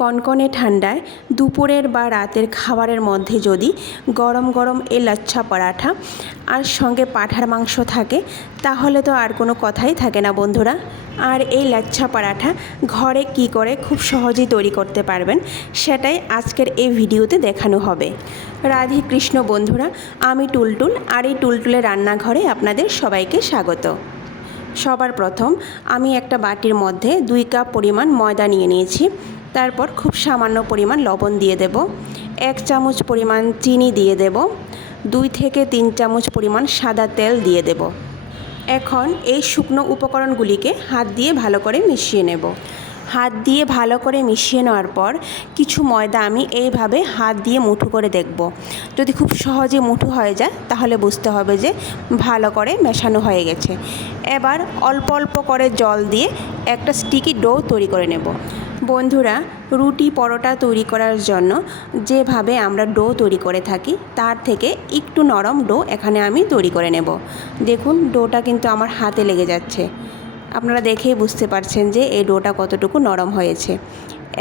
কনকনে ঠান্ডায় দুপুরের বা রাতের খাবারের মধ্যে যদি গরম গরম এই লাচ্ছা পরাঠা আর সঙ্গে পাঁঠার মাংস থাকে, তাহলে তো আর কোনো কথাই থাকে না বন্ধুরা। আর এই লাচ্ছা পরাঠা ঘরে কি করে খুব সহজেই তৈরি করতে পারবেন, সেটাই আজকের এই ভিডিওতে দেখানো হবে। রাধে কৃষ্ণ বন্ধুরা, আমি টুলটুল আর এই টুলটুলের রান্নাঘরে আপনাদের সবাইকে স্বাগত। সবার প্রথম আমি একটা বাটির মধ্যে দুই কাপ পরিমাণ ময়দা নিয়ে নিয়েছি। তারপর খুব সামান্য পরিমাণ লবণ দিয়ে দেব। এক চামচ পরিমাণ চিনি দিয়ে দেব। দুই থেকে তিন চামচ পরিমাণ সাদা তেল দিয়ে দেব। এখন এই শুকনো উপকরণগুলিকে হাত দিয়ে ভালো করে মিশিয়ে নেব। হাত দিয়ে ভালো করে মিশিয়ে নেওয়ার পর কিছু ময়দা আমি এইভাবে হাত দিয়ে মুঠো করে দেখব। যদি খুব সহজে মুঠো হয়ে যায়, তাহলে বুঝতে হবে যে ভালো করে মেশানো হয়ে গেছে। এবার অল্প অল্প করে জল দিয়ে একটা স্টিকি ডো তৈরি করে নেব। বন্ধুরা, রুটি পরোটা তৈরি করার জন্য যেভাবে আমরা ডো তৈরি করে থাকি, তার থেকে একটু নরম ডো এখানে আমি তৈরি করে নেব। দেখুন, ডোটা কিন্তু আমার হাতে লেগে যাচ্ছে। আপনারা দেখেই বুঝতে পারছেন যে এই ডোটা কতটুকু নরম হয়েছে।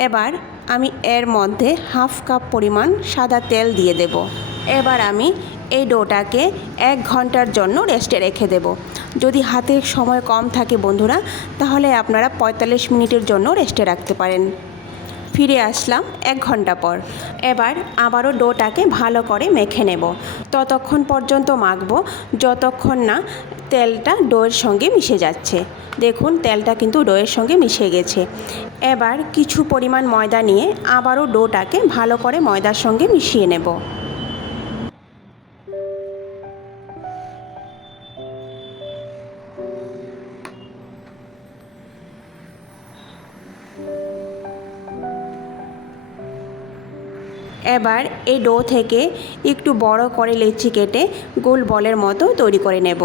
এবার আমি এর মধ্যে হাফ কাপ পরিমাণ সাদা তেল দিয়ে দেব। এবার আমি এই ডোটাকে এক ঘণ্টার জন্য রেস্টে রেখে দেব। যদি হাতে সময় কম থাকে বন্ধুরা, তাহলে আপনারা পঁয়তাল্লিশ মিনিটের জন্য রেস্টে রাখতে পারেন। ফিরে আসলাম এক ঘণ্টা পর। এবার আবারও ডোটাকে ভালো করে মেখে নেব। ততক্ষণ পর্যন্ত মাখব, যতক্ষণ না তেলটা ডোয়ের সঙ্গে মিশে যাচ্ছে। দেখুন, তেলটা কিন্তু ডোয়ের সঙ্গে মিশে গেছে। এবার কিছু পরিমাণ ময়দা নিয়ে আবারও ডোটাকে ভালো করে ময়দার সঙ্গে মিশিয়ে নেব। এবার এই ডো থেকে একটু বড় করে লেচি কেটে গোল বলের মতো তৈরি করে নেব।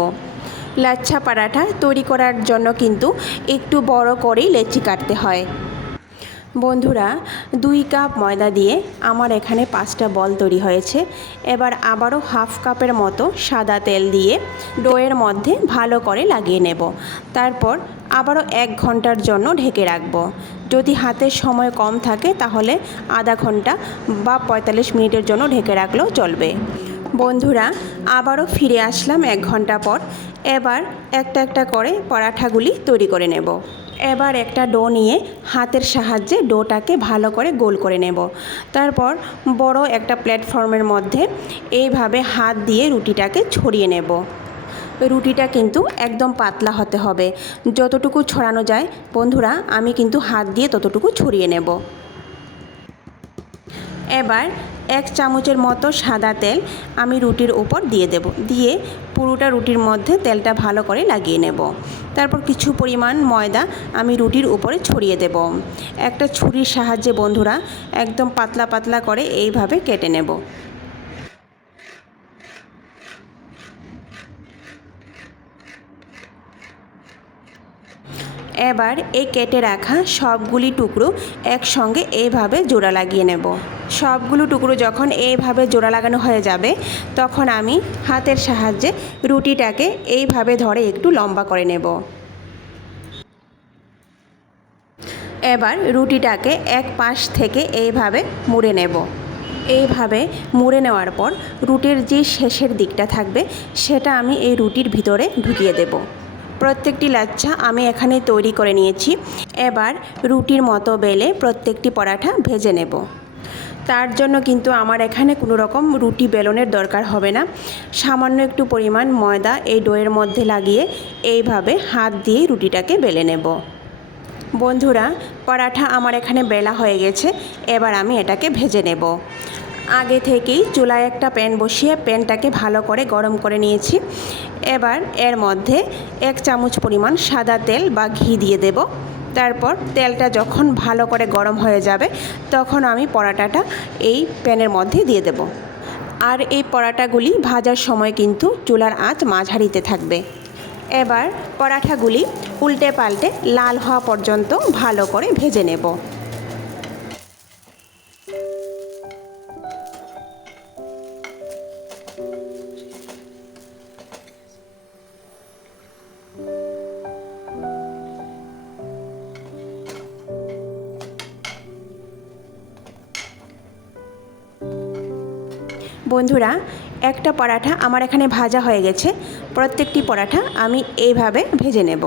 লাচ্ছা পরাঠা তৈরি করার জন্য কিন্তু একটু বড় করেই লেচি কাটতে হয়। বন্ধুরা, দুই কাপ ময়দা দিয়ে আমার এখানে পাঁচটা বল তৈরি হয়েছে। এবার আবারও হাফ কাপের মতো সাদা তেল দিয়ে ডোয়ের মধ্যে ভালো করে লাগিয়ে নেব। তারপর আবারও এক ঘণ্টার জন্য ঢেকে রাখব। যদি হাতের সময় কম থাকে, তাহলে আধা ঘণ্টা বা পঁয়তাল্লিশ মিনিটের জন্য ঢেকে রাখলেও চলবে। বন্ধুরা, আবারও ফিরে আসলাম এক ঘণ্টা পর। এবার একটা একটা করে পরাঠাগুলি তৈরি করে নেব। এবার একটা ডো নিয়ে হাতের সাহায্যে ডোটাকে ভালো করে গোল করে নেব। তারপর বড় একটা প্ল্যাটফর্মের মধ্যে এইভাবে হাত দিয়ে রুটিটাকে ছড়িয়ে নেব। রুটিটা কিন্তু একদম পাতলা হতে হবে। যতটুকু ছড়ানো যায়, বন্ধুরা, আমি কিন্তু হাত দিয়ে ততটুকু ছড়িয়ে নেব। এবার এক চামচের মতো সাদা তেল আমি রুটির উপর দিয়ে দেব। দিয়ে পুরোটা রুটির মধ্যে তেলটা ভালো করে লাগিয়ে নেব। তারপর কিছু পরিমাণ ময়দা আমি রুটির উপরে ছড়িয়ে দেব। একটা ছুরির সাহায্যে বন্ধুরা একদম পাতলা পাতলা করে এইভাবে কেটে নেব। এবার এই কেটে রাখা সবগুলি টুকরো একসঙ্গে এইভাবে জোড়া লাগিয়ে নেব। সবগুলো টুকরো যখন এইভাবে জোড়া লাগানো হয়ে যাবে, তখন আমি হাতের সাহায্যে রুটিটাকে এইভাবে ধরে একটু লম্বা করে নেব। এবার রুটিটাকে এক পাশ থেকে এইভাবে মুড়ে নেব। এইভাবে মুড়ে নেওয়ার পর রুটির যে শেষের দিকটা থাকবে, সেটা আমি এই রুটির ভিতরে ঢুকিয়ে দেবো। প্রত্যেকটি লাচ্ছা আমি এখানে তৈরি করে নিয়েছি। এবার রুটির মতো বেলে প্রত্যেকটি পরাঠা ভেজে নেব। তার জন্য কিন্তু আমার এখানে কোনো রকম রুটি বেলনের দরকার হবে না। সামান্য একটু পরিমাণ ময়দা এই ডোয়ের মধ্যে লাগিয়ে এইভাবে হাত দিয়ে রুটিটাকে বেলে নেব। বন্ধুরা, পরাঠা আমার এখানে বেলা হয়ে গেছে, এবার আমি এটাকে ভেজে নেব। আগে থেকেই চুলায় একটা প্যান বসিয়ে প্যানটাকে ভালো করে গরম করে নিয়েছি। এবার এর মধ্যে এক চামচ পরিমাণ সাদা তেল বা ঘি দিয়ে দেব। তারপর তেলটা যখন ভালো করে গরম হয়ে যাবে, তখন আমি পরাটাটা এই প্যানের মধ্যে দিয়ে দেব। আর এই পরাটাগুলি ভাজার সময় কিন্তু চুলার আঁচ মাঝারিতে থাকবে। এবার পরাঠাগুলি উল্টে পাল্টে লাল হওয়া পর্যন্ত ভালো করে ভেজে নেব। বন্ধুরা একটা পরাঠা আমার এখানে ভাজা হয়ে গেছে। প্রত্যেকটি পরাঠা আমি এইভাবে ভেজে নেব।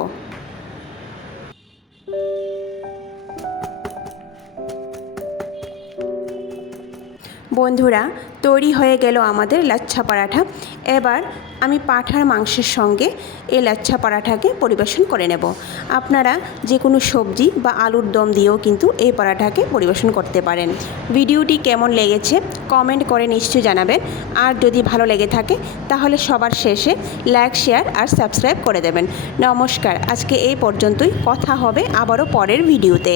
বন্ধুরা, তৈরি হয়ে গেল আমাদের লাচ্ছা পরাঠা। এবার আমি পাঁঠার মাংসের সঙ্গে এই লাচ্ছা পরাঠাকে পরিবেশন করে নেব। আপনারা যে কোনো সবজি বা আলুর দম দিয়েও কিন্তু এই পরাঠাকে পরিবেশন করতে পারেন। ভিডিওটি কেমন লেগেছে কমেন্ট করে নিশ্চয়ই জানাবেন। আর যদি ভালো লেগে থাকে, তাহলে সবার শেষে লাইক, শেয়ার আর সাবস্ক্রাইব করে দেবেন। নমস্কার, আজকে এই পর্যন্তই। কথা হবে আবারও পরের ভিডিওতে।